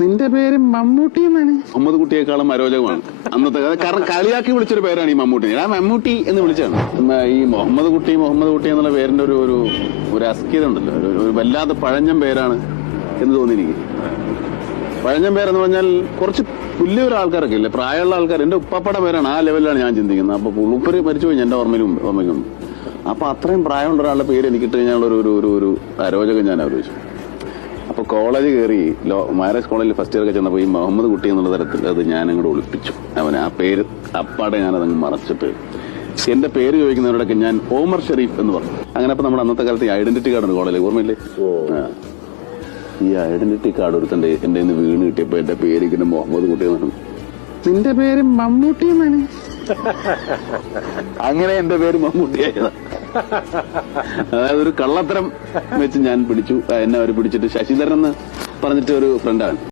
നിന്റെ പേര് മമ്മൂട്ടി എന്നാണ്. മുഹമ്മദ് കുട്ടിയേക്കാളും അരോചകമാണ് അന്നത്തെ. കാരണം കളിയാക്കി വിളിച്ചൊരു പേരാണ് ഈ മമ്മൂട്ടി. ഞാൻ മമ്മൂട്ടി എന്ന് വിളിച്ചാണ്. ഈ മുഹമ്മദ് കുട്ടി എന്നുള്ള പേരിന്റെ ഒരു അസ്കിത ഉണ്ടല്ലോ, ഒരു വല്ലാതെ പഴഞ്ഞം പേരാണ് എന്ന് തോന്നി എനിക്ക്. പഴഞ്ഞം പേരെന്ന് പറഞ്ഞാൽ കുറച്ച് വലിയ ഒരു ആൾക്കാരൊക്കെ ഇല്ലേ, പ്രായമുള്ള ആൾക്കാർ. എന്റെ ഉപ്പാപ്പയുടെ പേരാണ്, ആ ലെവലിലാണ് ഞാൻ ചിന്തിക്കുന്നത്. അപ്പൊ ഉപ്പര് മരിച്ചുപോയി എന്റെ ഓർമ്മയ്ക്കും. അപ്പൊ അത്രയും പ്രായമുള്ള ഒരാളുടെ പേര് എനിക്കിട്ട് കഴിഞ്ഞാൽ ഒരു അരോചകം ഞാൻ ആലോചിച്ചു. അപ്പൊ കോളേജ് കയറി മാരേജ് കോളേജിൽ ഫസ്റ്റ് ഇയർ ഒക്കെ ചെന്നപ്പോ ഈ മുഹമ്മദ് കുട്ടി എന്നുള്ള തരത്തിൽ അത് ഞാൻ അങ്ങോട്ട് ഒളിപ്പിച്ചു. അവന് ആ പേര് അപ്പാടെ ഞാനതങ്ങ് മറച്ചിട്ട് എന്റെ പേര് ചോദിക്കുന്നവരോടൊക്കെ ഞാൻ ഓമർ ഷെരീഫ് എന്ന് പറഞ്ഞു. അങ്ങനെ അപ്പൊ നമ്മുടെ അന്നത്തെ കാലത്ത് ഈ ഐഡന്റിറ്റി കാർഡ് ഉണ്ട് കോളേജിൽ, ഓർമ്മയില്ലേ? ഈ ഐഡന്റിറ്റി കാർഡ് ഒരുത്തണ്ട് എന്റെ ഇന്ന് വീണ് കിട്ടിയപ്പോ എന്റെ പേര് ഇങ്ങനെ മുഹമ്മദ് കുട്ടി എന്നാണ്. നിന്റെ പേര് മമ്മൂട്ടി എന്നാണ്. അങ്ങനെ എന്റെ പേര് മമ്മൂട്ടിയായത്. അതായത് ഒരു കള്ളത്തരം വെച്ച് ഞാൻ പിടിച്ചു. എന്നെ അവർ പിടിച്ചിട്ട് ശശിധരൻ എന്ന് പറഞ്ഞിട്ട് ഒരു ഫ്രണ്ടാണ്.